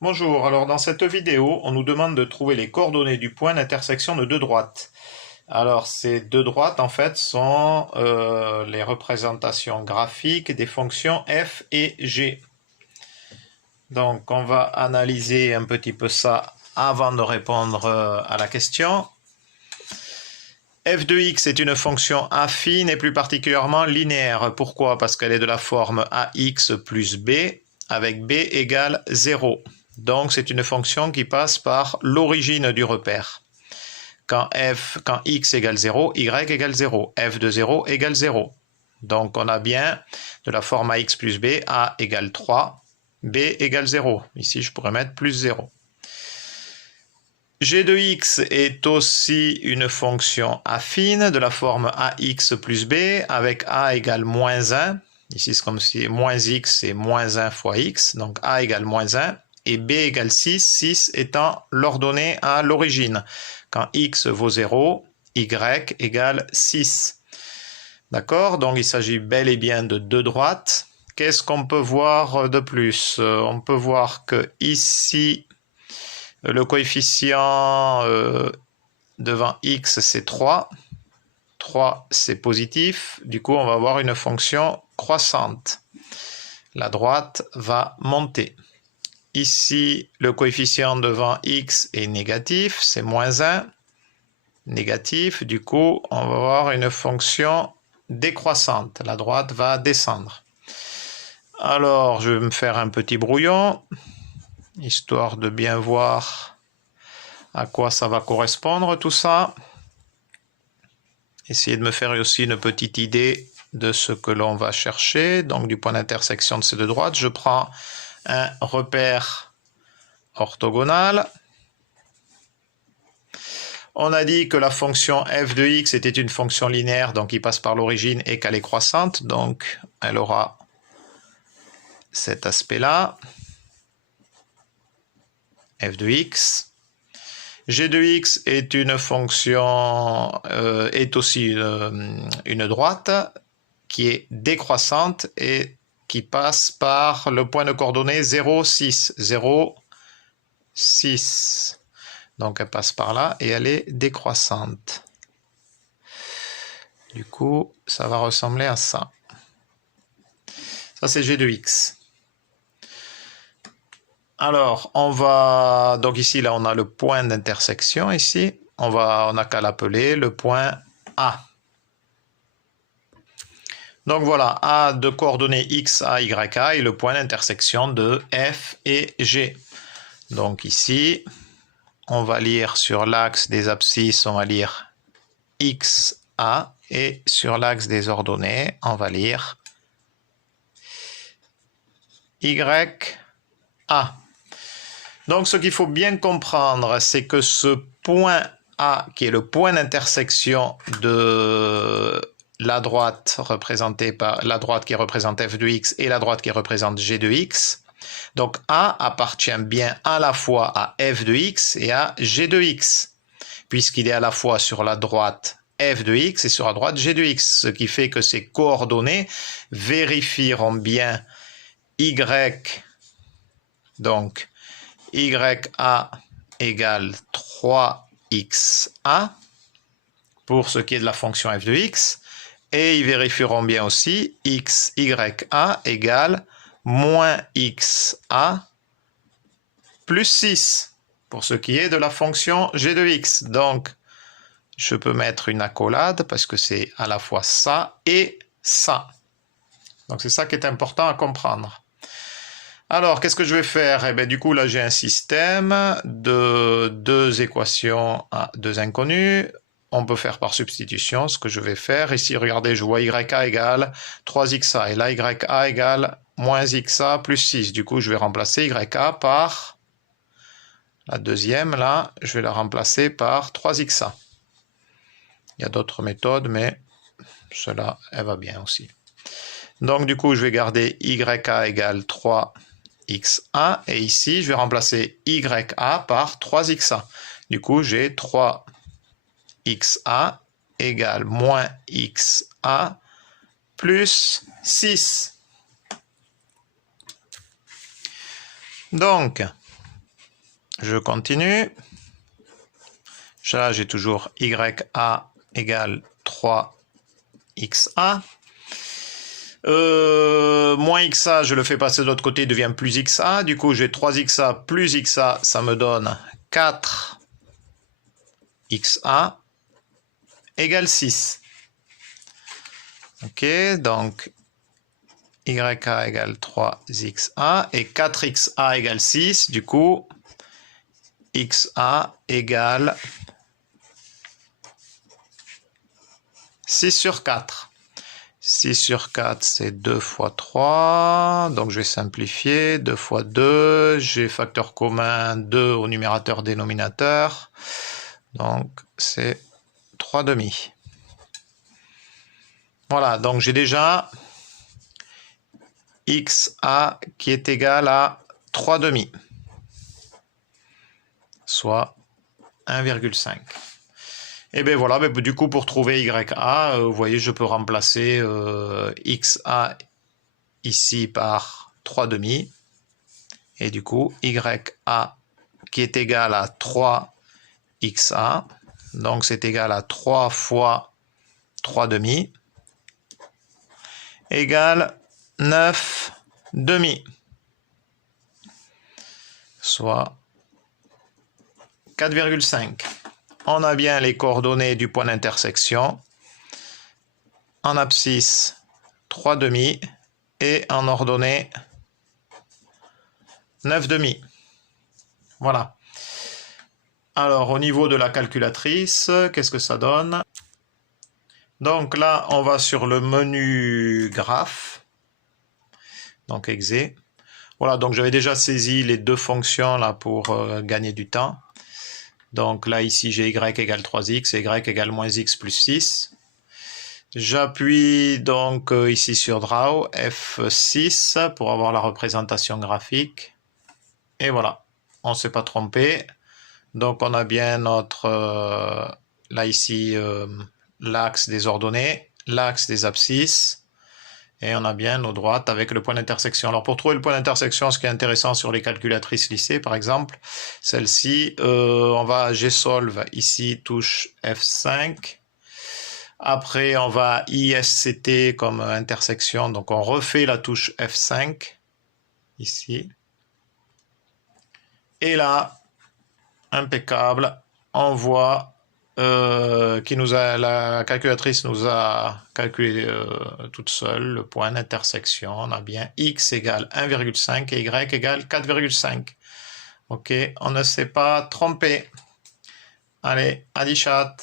Bonjour, alors dans cette vidéo, on nous demande de trouver les coordonnées du point d'intersection de deux droites. Alors ces deux droites en fait sont les représentations graphiques des fonctions f et g. Donc on va analyser un petit peu ça avant de répondre à la question. f de x est une fonction affine et plus particulièrement linéaire. Pourquoi? Parce qu'elle est de la forme ax plus b avec b égale 0. Donc c'est une fonction qui passe par l'origine du repère. Quand x égale 0, y égale 0. f de 0 égale 0. Donc on a bien de la forme ax plus b, a égale 3, b égale 0. Ici je pourrais mettre plus 0. G de x est aussi une fonction affine de la forme ax plus b avec a égale moins 1. Ici, c'est comme si moins x, c'est moins 1 fois x. Donc, a égale moins 1 et b égale 6, 6 étant l'ordonnée à l'origine. Quand x vaut 0, y égale 6. D'accord? Donc, il s'agit bel et bien de deux droites. Qu'est-ce qu'on peut voir de plus? On peut voir que ici, le coefficient devant x, c'est 3. 3, c'est positif. Du coup, on va avoir une fonction croissante. La droite va monter. Ici, le coefficient devant x est négatif, c'est moins 1. Négatif, du coup, on va avoir une fonction décroissante. La droite va descendre. Alors, je vais me faire un petit brouillon, histoire de bien voir à quoi ça va correspondre tout ça. Essayer de me faire aussi une petite idée de ce que l'on va chercher. Donc du point d'intersection de ces deux droites, je prends un repère orthogonal. On a dit que la fonction f de x était une fonction linéaire, donc qui passe par l'origine et qu'elle est croissante. Donc elle aura cet aspect-là. F de x. G de x est une fonction, est aussi une droite qui est décroissante et qui passe par le point de coordonnées 0, 6. 0, 6. Donc elle passe par là et elle est décroissante. Du coup, ça va ressembler à ça. Ça, c'est G de x. Alors, on va... Donc ici, là, on a le point d'intersection ici. On n'a qu'à l'appeler le point A. Donc voilà, A de coordonnées x, a, y, a est le point d'intersection de f et g. Donc ici, on va lire sur l'axe des abscisses, on va lire x, a. Et sur l'axe des ordonnées, on va lire y, a. Donc ce qu'il faut bien comprendre, c'est que ce point A, qui est le point d'intersection de la droite représentée par la droite qui représente f de x et la droite qui représente g de x, donc A appartient bien à la fois à f de x et à g de x, puisqu'il est à la fois sur la droite f de x et sur la droite g de x, ce qui fait que ces coordonnées vérifieront bien y, donc ya égale 3xa pour ce qui est de la fonction f de x, et ils vérifieront bien aussi ya égale moins xa plus 6 pour ce qui est de la fonction g de x. Donc, je peux mettre une accolade parce que c'est à la fois ça et ça. Donc, c'est ça qui est important à comprendre. Alors, qu'est-ce que je vais faire? Eh bien, du coup, là, j'ai un système de deux équations à deux inconnues. On peut faire par substitution ce que je vais faire. Ici, regardez, je vois ya égale 3xa. Et là, ya égale moins xa plus 6. Du coup, je vais remplacer ya par la deuxième. Là, je vais la remplacer par 3xa. Il y a d'autres méthodes, mais celle-là, elle va bien aussi. Donc, du coup, je vais garder ya égale 3xa, et ici, je vais remplacer ya par 3xa. Du coup, j'ai 3xa égale moins xa plus 6. Donc, Je continue. Là, j'ai toujours YA égale 3XA. Moins XA, je le fais passer de l'autre côté, il devient plus XA. Du coup, j'ai 3XA plus XA, ça me donne 4XA égale 6. Ok, donc YA égale 3XA et 4XA égale 6. Du coup, XA égale 6 sur 4. 6 sur 4, c'est 2 fois 3. Donc, je vais simplifier. 2 fois 2. J'ai facteur commun 2 au numérateur-dénominateur. Donc, c'est 3 demi. Voilà, donc j'ai déjà XA qui est égal à 3 demi. Soit 1,5. Et bien voilà, du coup pour trouver YA, vous voyez, je peux remplacer XA ici par 3 demi. Et du coup, YA qui est égal à 3XA. Donc c'est égal à 3 fois 3 demi. Égale 9 demi. Soit 4,5. On a bien les coordonnées du point d'intersection. En abscisse, 3 demi. Et en ordonnée, 9 demi. Voilà. Alors, au niveau de la calculatrice, qu'est-ce que ça donne? Donc là, on va sur le menu graphe. Donc, exe. Voilà, donc j'avais déjà saisi les deux fonctions là pour gagner du temps. Donc là, ici, j'ai y égale 3x et y égale moins x plus 6. J'appuie donc ici sur Draw, F6 pour avoir la représentation graphique. Et voilà, on ne s'est pas trompé. Donc on a bien notre, là ici, l'axe des ordonnées, l'axe des abscisses. Et on a bien nos droites avec le point d'intersection. Alors pour trouver le point d'intersection, ce qui est intéressant sur les calculatrices lycée, par exemple, celle-ci, on va à Gsolve, ici, touche F5. Après, on va à ISCT comme intersection, donc on refait la touche F5, ici. Et là, impeccable, on voit la calculatrice nous a calculé toute seule le point d'intersection. On a bien x égale 1,5 et y égale 4,5. Ok, on ne s'est pas trompé. Allez, à 10 chat.